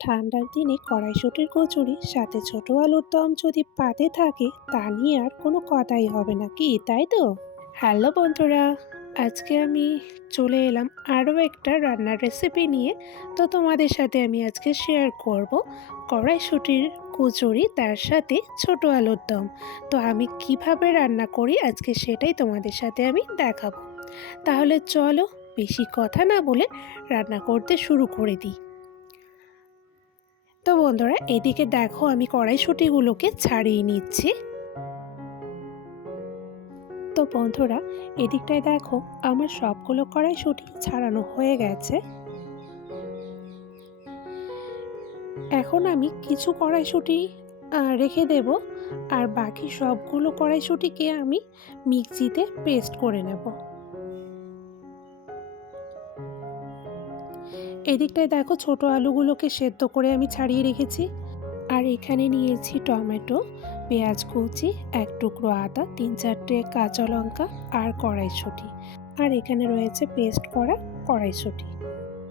ঠান্ডার দিনে কড়াইশুঁটির কচুরি, সাথে ছোট আলুর দম যদি পাতে থাকে, তা নিয়ে আর কোনো কথাই হবে না কি, তাই তো? হ্যালো বন্ধুরা, আজকে আমি চলে এলাম আরও একটা রান্নার রেসিপি নিয়ে। তো তোমাদের সাথে আমি আজকে শেয়ার করব কড়াইশুঁটির কচুরি, তার সাথে ছোট আলুর দম। তো আমি কীভাবে রান্না করি আজকে সেটাই তোমাদের সাথে আমি দেখাবো। তাহলে চলো বেশি কথা না বলে রান্না করতে শুরু করে দিই। তো বন্ধুরা, এদিকে দেখো আমি কড়াইশুঁটিগুলোকে ছাড়িয়ে নিচ্ছি। তো বন্ধুরা, এদিকটায় দেখো আমার সবগুলো কড়াইশুঁটি ছাড়ানো হয়ে গেছে। এখন আমি কিছু কড়াইশুঁটি রেখে দেব আর বাকি সবগুলো কড়াইশুঁটিকে আমি মিক্সিতে পেস্ট করে নেব। এদিকটায় দেখো ছোট আলুগুলোকে সেদ্ধ করে আমি ছাড়িয়ে রেখেছি। আর এখানে নিয়েছি টমেটো, পেঁয়াজ কুচি, এক টুকরো আদা, তিন চারটে কাঁচা লঙ্কা আর কড়াইশুঁটি। আর এখানে রয়েছে পেস্ট করা কড়াইশুঁটি।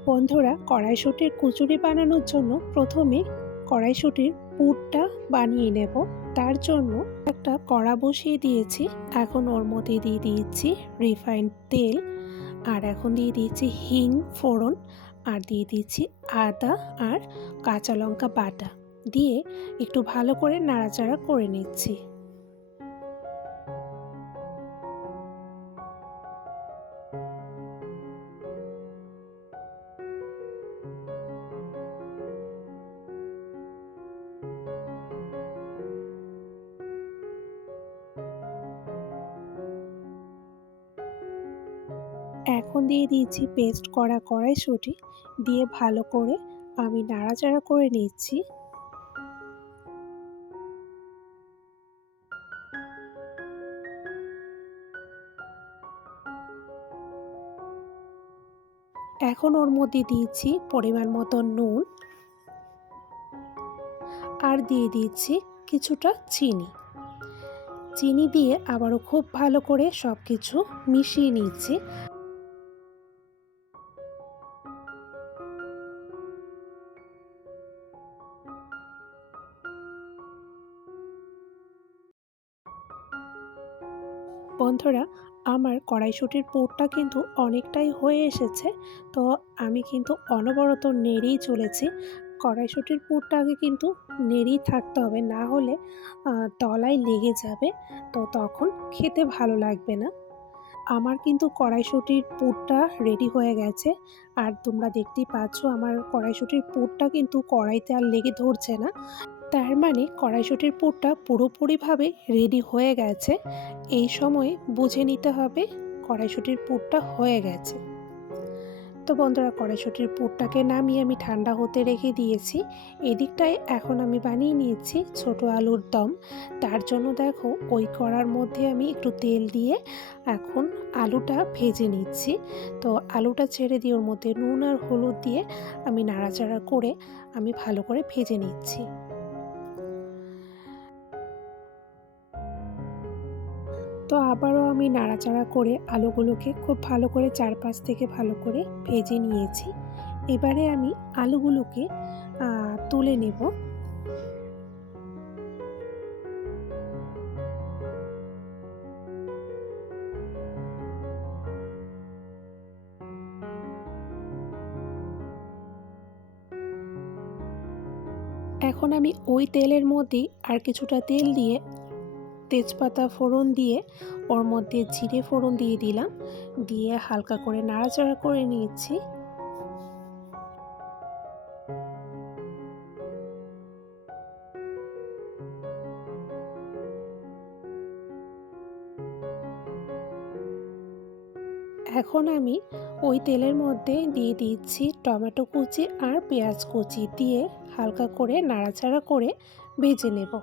বন্ধুরা, কড়াইশুঁটির কুচুরি বানানোর জন্য প্রথমে কড়াইশুঁটির পুরটা বানিয়ে নেব। তার জন্য একটা কড়া বসিয়ে দিয়েছি। এখন ওর মধ্যে দিয়ে দিয়েছি রিফাইন্ড তেল। আর এখন দিয়ে দিয়েছি হিং ফোড়ন। আর দিয়ে দিচ্ছি আদা আর কাঁচা লঙ্কা বাটা। দিয়ে একটু ভালো করে নাড়াচাড়া করে নিচ্ছি। এখন দিয়ে দিয়েছি পেস্ট করা কড়াইশুঁটি। দিয়ে ভালো করে আমি নাড়াচাড়া করে নিচ্ছি। এখন ওর মধ্যে দিয়েছি পরিমাণ মতো নুন। আর দিয়ে দিচ্ছি কিছুটা চিনি। চিনি দিয়ে আবারও খুব ভালো করে সব কিছু মিশিয়ে নিচ্ছি। বন্ধুরা, আমার কড়াইশুটির পুরটা কিন্তু অনেকটাই হয়ে এসেছে। তো আমি কিন্তু অনবরত নেড়েই চলেছি। কড়াইশুটির পুরটা আগে কিন্তু নেড়েই থাকতে হবে, না হলে তলায় লেগে যাবে। তো তখন খেতে ভালো লাগবে না। আমার কিন্তু কড়াইশুটির পুরটা রেডি হয়ে গেছে। আর তোমরা দেখতেই পাচ্ছ, আমার কড়াইশুটির পুরটা কিন্তু কড়াইতে আর লেগে ধরছে না। তার মানে কড়াইশুটির পুরটা পুরোপুরিভাবে রেডি হয়ে গেছে। এই সময়ে বুঝে নিতে হবে কড়াইশুটির পুরটা হয়ে গেছে। তো বন্ধুরা, কড়াইশুটির পুরটাকে নামিয়ে আমি ঠান্ডা হতে রেখে দিয়েছি। এদিকটায় এখন আমি বানিয়ে নিয়েছি ছোট আলুর দম। তার জন্য দেখো, ওই কড়ার মধ্যে আমি একটু তেল দিয়ে এখন আলুটা ভেজে নিচ্ছি। তো আলুটা ছেড়ে দিয়ে ওর মধ্যে নুন আর হলুদ দিয়ে আমি নাড়াচাড়া করে আমি ভালো করে ভেজে নিচ্ছি। তো আবারও আমি নাড়াচাড়া করে আলুগুলোকে খুব ভালো করে চারপাশ থেকে ভালো করে ভেজে নিয়েছি। এবারে আমি আলুগুলোকে তুলে নেব। এখন আমি ওই তেলের মধ্যেই আর কিছুটা তেল দিয়ে তেজপাতা ফোড়ন দিয়ে ওর মধ্যে জিরে ফোড়ন দিয়ে দিলাম। দিয়ে হালকা করে নাড়াচাড়া করে নিয়েছি। এখন আমি ওই তেলের মধ্যে দিয়ে দিচ্ছি টমেটো কুচি আর পেঁয়াজ কুচি দিয়ে হালকা করে নাড়াচাড়া করে ভেজে নেব।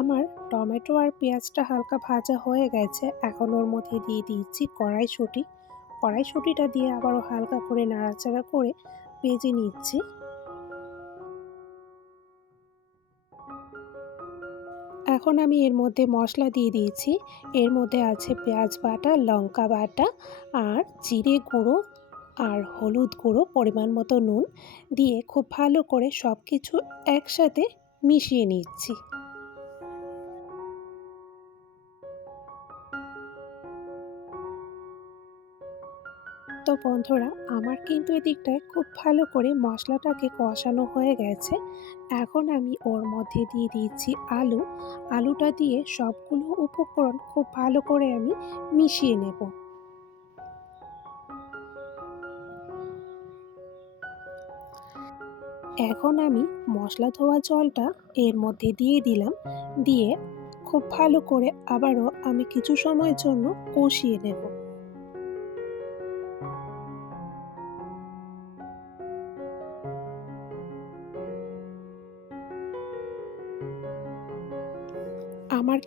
আমার টমেটো আর পেঁয়াজটা হালকা ভাজা হয়ে গেছে, এখন ওর মধ্যে দিয়ে দিয়েছি কড়াইশুঁটি। কড়াইশুঁটিটা দিয়ে আবারও হালকা করে নাড়াচাড়া করে ভেজে নিচ্ছি। এখন আমি এর মধ্যে মশলা দিয়ে দিয়েছি। এর মধ্যে আছে পেঁয়াজ বাটা, লঙ্কা বাটা আর জিরে গুঁড়ো আর হলুদ গুঁড়ো, পরিমাণ মতো নুন দিয়ে খুব ভালো করে সব কিছু একসাথে মিশিয়ে নিচ্ছি। তো বন্ধুরা, আমার কিন্তু এদিকটায় খুব ভালো করে মশলাটাকে কষানো হয়ে গেছে। এখন আমি ওর মধ্যে দিয়ে দিচ্ছি আলু। আলুটা দিয়ে সবগুলো উপকরণ খুব ভালো করে আমি মিশিয়ে নেব। এখন আমি মশলা ধোয়া জলটা এর মধ্যে দিয়ে দিলাম। দিয়ে খুব ভালো করে আবারও আমি কিছু সময়ের জন্য কষিয়ে নেব।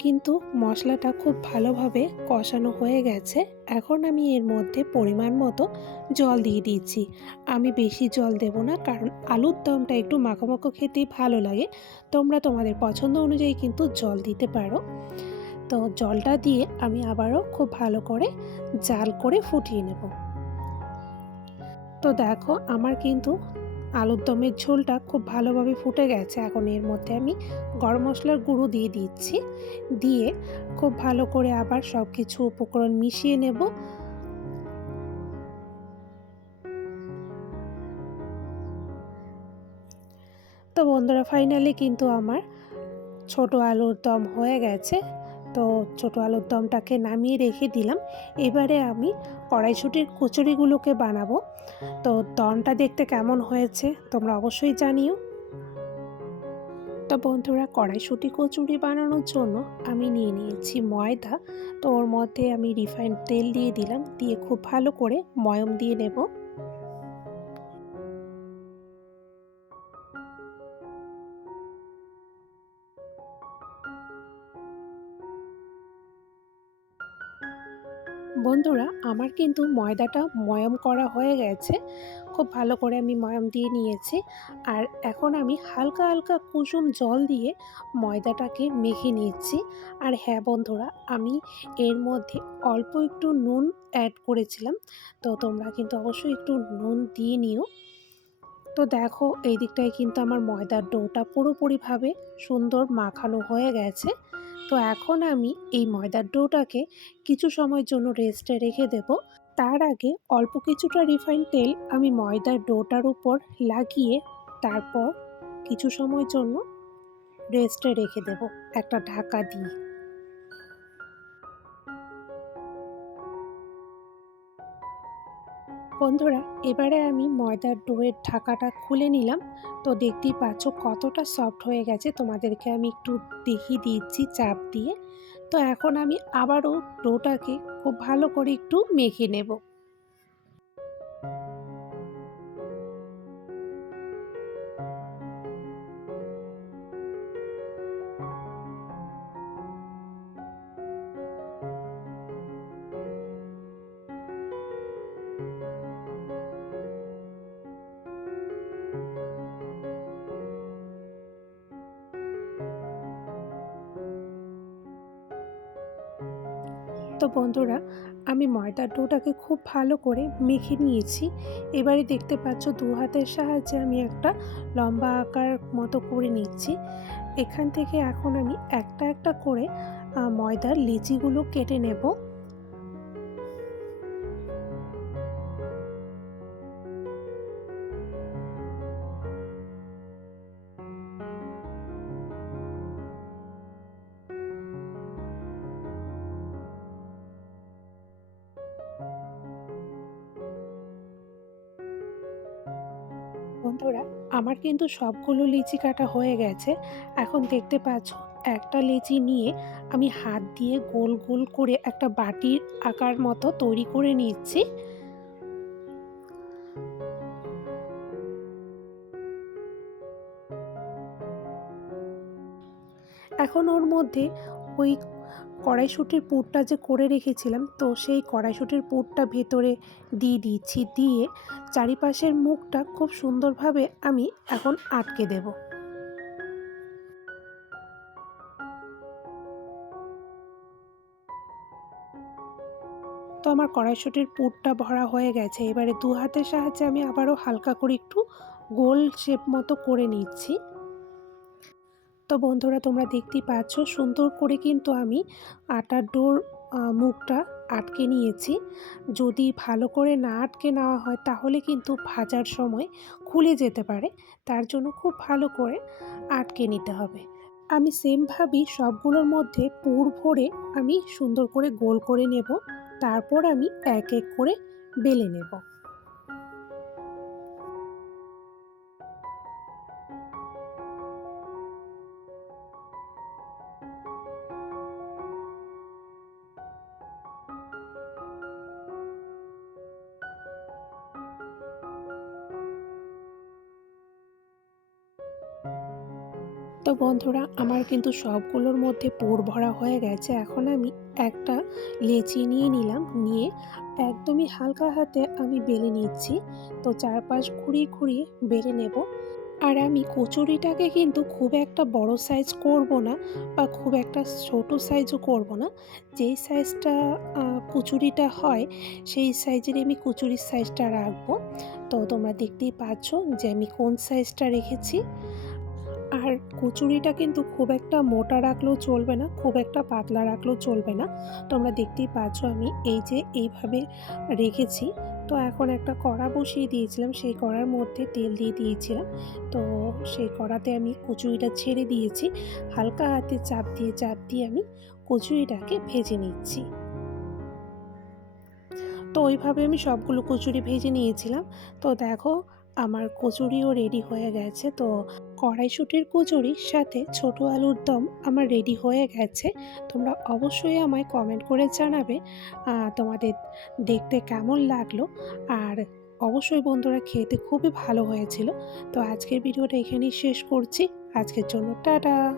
কিন্তু মশলাটা খুব ভালোভাবে কষানো হয়ে গেছে। এখন আমি এর মধ্যে পরিমাণ মতো জল দিয়ে দিচ্ছি। আমি বেশি জল দেব না কারণ আলুর দমটা একটু মাখো খেতেই ভালো লাগে। তোমরা তোমাদের পছন্দ অনুযায়ী কিন্তু জল দিতে পারো। তো জলটা দিয়ে আমি আবারও খুব ভালো করে জাল করে ফুটিয়ে নেব। তো দেখো, আমার কিন্তু আলুর দমের ঝোলটা খুব ভালোভাবে ফুটে গেছে। এখন এর মধ্যে আমি গরম মশলার গুঁড়ো দিয়ে দিচ্ছি। দিয়ে খুব ভালো করে আবার সব কিছু উপকরণ মিশিয়ে নেব। তো বন্ধুরা, ফাইনালি কিন্তু আমার ছোট আলুর দম হয়ে গেছে। তো ছোটো আলুর দমটাকে নামিয়ে রেখে দিলাম। এবারে আমি কড়াইশুটির কচুরিগুলোকে বানাবো। তো দনটা দেখতে কেমন হয়েছে তোমরা অবশ্যই জানিও। তো বন্ধুরা, কড়াইশুটি কচুরি বানানোর জন্য আমি নিয়ে নিয়েছি ময়দা। তো ওর মধ্যে আমি রিফাইন্ড তেল দিয়ে দিলাম, দিয়ে খুব ভালো করে ময়ম দিয়ে নেব। বন্ধুরা, আমার কিন্তু ময়দাটা ময়ম করা হয়ে গেছে। খুব ভালো করে আমি ময়ম দিয়ে নিয়েছি। আর এখন আমি হালকা হালকা কুসুম জল দিয়ে ময়দাটাকে মেখে নিচ্ছি। আর হ্যাঁ বন্ধুরা, আমি এর মধ্যে অল্প একটু নুন অ্যাড করেছিলাম। তো তোমরা কিন্তু অবশ্যই একটু নুন দিয়ে নিও। তো দেখো, এই দিকটায় কিন্তু আমার ময়দার ডোটা পুরোপুরিভাবে সুন্দর মাখানো হয়ে গেছে। তো এখন আমি এই ময়দার ডোটাকে কিছু সময়ের জন্য রেস্টে রেখে দেব। তার আগে অল্প কিছুটা রিফাইন তেল আমি ময়দার ডোটার উপর লাগিয়ে তারপর কিছু সময়ের জন্য রেস্টে রেখে দেব। একটা ঢাকা দিয়ে। বন্ধুরা, এবারে আমি ময়দার ডোয়ের ঢাকাটা খুলে নিলাম। তো দেখতেই পাচ্ছ কতটা সফট হয়ে গেছে। তোমাদেরকে আমি একটু দেখিয়ে দিচ্ছি চাপ দিয়ে। তো এখন আমি আবারও ডোটাকে খুব ভালো করে একটু মেখে নেব। তো বন্ধুরা, আমি ময়দার ডোটাকে খুব ভালো করে মেখে নিয়েছি। এবারে দেখতে পাচ্ছ দু হাতের সাহায্যে আমি একটা লম্বা আকার মতো করে নিচ্ছি। এখান থেকে এখন আমি একটা একটা করে ময়দার লিচিগুলো কেটে নেব। বন্ধুরা, আমার কিন্তু সবগুলো লিচি কাটা হয়ে গেছে। এখন দেখতে পাচ্ছ, একটা লিচি নিয়ে আমি হাত দিয়ে গোল গোল করে একটা বাটির আকার মতো তৈরি করে নিচ্ছি। এখন ওর মধ্যে ওই কড়াইশুটির পুরটা যে করে রেখেছিলাম, তো সেই কড়াইশুটির পুরটা ভেতরে দিয়ে দিচ্ছি, দিয়ে চারিপাশের মুখটা খুব সুন্দরভাবে আমি এখন আটকে দেবো। তো আমার কড়াইশুটির পুরটা ভরা হয়ে গেছে, এবারে দু হাতের সাহায্যে আমি আবারও হালকা করে একটু গোল শেপ মতো করে নিচ্ছি। তো বন্ধুরা তোমরা দেখতেই পাচ্ছ, সুন্দর করে কিন্তু আমি আটার ডোর মুখটা আটকে নিয়েছি। যদি ভালো করে না আটকে নেওয়া হয় তাহলে কিন্তু ভাজার সময় খুলে যেতে পারে, তার জন্য খুব ভালো করে আটকে নিতে হবে। আমি সেমভাবেই সবগুলোর মধ্যে পুর ভরে আমি সুন্দর করে গোল করে নেব, তারপর আমি এক এক করে বেলে নেব। বন্ধুরা, আমার কিন্তু সবগুলোর মধ্যে পোর ভরা হয়ে গেছে। এখন আমি একটা লেচি নিয়ে নিলাম, নিয়ে একদমই হালকা হাতে আমি বেলে নিচ্ছি। তো চারপাশ ঘুরিয়ে ঘুরিয়ে বেলে নেব। আর আমি কচুরিটাকে কিন্তু খুব একটা বড় সাইজ করব না বা খুব একটা ছোট সাইজও করব না। যেই সাইজটা কচুরিটা হয়, সেই সাইজের আমি কচুরির সাইজটা রাখব। তো তোমরা দেখতেই পাচ্ছ যে আমি কোন সাইজটা রেখেছি। আর কচুরিটা কিন্তু খুব একটা মোটা রাখলেও চলবে না, খুব একটা পাতলা রাখলেও চলবে না। তোমরা দেখতেই পাচ্ছ আমি এই যে এইভাবে রেখেছি। তো এখন একটা কড়া বসিয়ে দিয়েছিলাম, সেই কড়ার মধ্যে তেল দিয়ে দিয়েছিলাম। তো সেই কড়াতে আমি কচুরিটা ছেড়ে দিয়েছি। হালকা হাতে চাপ দিয়ে চাপ দিয়ে আমি কচুরিটাকে ভেজে নিচ্ছি। তো ওইভাবে আমি সবগুলো কচুরি ভেজে নিয়েছিলাম। তো দেখো আমার কচুরিও রেডি হয়ে গেছে। তো কড়াইশুটির কচুরির সাথে ছোট আলুর দম আমার রেডি হয়ে গেছে। তোমরা অবশ্যই আমায় কমেন্ট করে জানাবে তোমাদের দেখতে কেমন লাগল। আর অবশ্যই বন্ধুরা খেতে খুবই ভালো হয়েছিল। তো আজকের ভিডিওটা এখানেই শেষ করছি। আজকের জন্য টাটা।